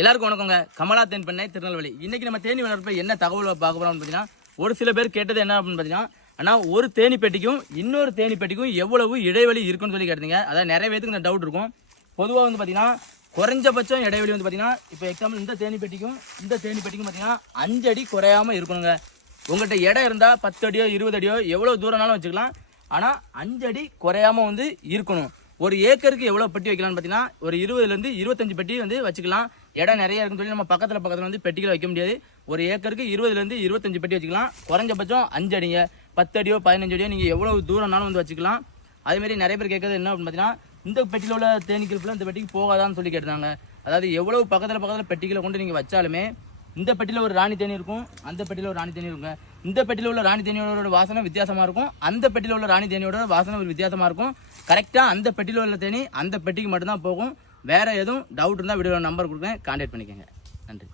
எல்லாருக்கும் வணக்கங்க. கமலா தேன் பண்ணை திருநெல்வேலி. இன்னைக்கு நம்ம தேனி வளர்ப்ப என்ன தகவல் பார்க்க போறோம்னு பார்த்தீங்கன்னா, ஒரு சில பேர் கேட்டது என்ன அப்படின்னு பார்த்தீங்கன்னா, ஆனால் ஒரு தேனி பெட்டிக்கும் இன்னொரு தேனி பெட்டிக்கும் எவ்வளவு இடைவெளி இருக்குன்னு சொல்லி கேட்டீங்க. அதாவது நிறைய பேருக்கு இந்த டவுட் இருக்கும். பொதுவாக வந்து பார்த்தீங்கன்னா குறைஞ்சபட்சம் இடைவெளி வந்து பார்த்தீங்கன்னா, இப்போ எக்ஸாம்பிள் இந்த தேனி பெட்டிக்கும் இந்த தேனி பெட்டிக்கும் பார்த்தீங்கன்னா 5 அடி குறையாம இருக்கணுங்க. உங்கள்கிட்ட இடம் இருந்தால் 10 அடியோ 20 அடியோ எவ்வளோ தூரம்னாலும் வச்சுக்கலாம். ஆனால் 5 அடி குறையாம வந்து இருக்கணும். ஒரு ஏக்கருக்கு எவ்வளோ பெட்டி வைக்கலாம்னு பார்த்தீங்கன்னா, ஒரு 20லேருந்து 25 பெட்டி வந்து வச்சுக்கலாம். இடம் நிறைய இருக்குன்னு சொல்லி நம்ம பக்கத்தில் வந்து பெட்டிகளை வைக்க முடியாது. ஒரு ஏக்கருக்கு 20லேருந்து 25 பெட்டி வச்சுக்கலாம். குறைஞ்சபட்சம் 5 அடிங்க. 10 அடியோ 15 அடியோ நீங்கள் எவ்வளோ தூரம்னாலும் வந்து வச்சுக்கலாம். அதேமாரி நிறைய பேர் கேட்கறது என்ன அப்படின்னு பார்த்தீங்கன்னா, இந்த பெட்டியில் உள்ள தேனீக்கள் இந்த பெட்டிக்கு போகாதான்னு சொல்லி கேட்டாங்க. அதாவது எவ்வளவு பக்கத்தில் பெட்டிகளை கொண்டு நீங்கள் வச்சாலுமே இந்த பெட்டியில் ஒரு ராணி தேனி இருக்கும், அந்த பெட்டியில் ஒரு ராணி தேனி இருக்குங்க. இந்த பெட்டியில் உள்ள ராணி தேனியோட வாசனை வித்தியாசமாக இருக்கும், அந்த பெட்டியில் உள்ள ராணி தேனியோட வாசனை ஒரு வித்தியாசமாக இருக்கும். கரெக்டாக அந்த பெட்டியில் உள்ள தேனி அந்த பெட்டிக்கு மட்டும்தான் போகும். வேறு எதுவும் டவுட் இருந்தால் வீடியோ நம்பர் கொடுக்குறேன், கான்டாக்ட் பண்ணிக்கோங்க. நன்றி.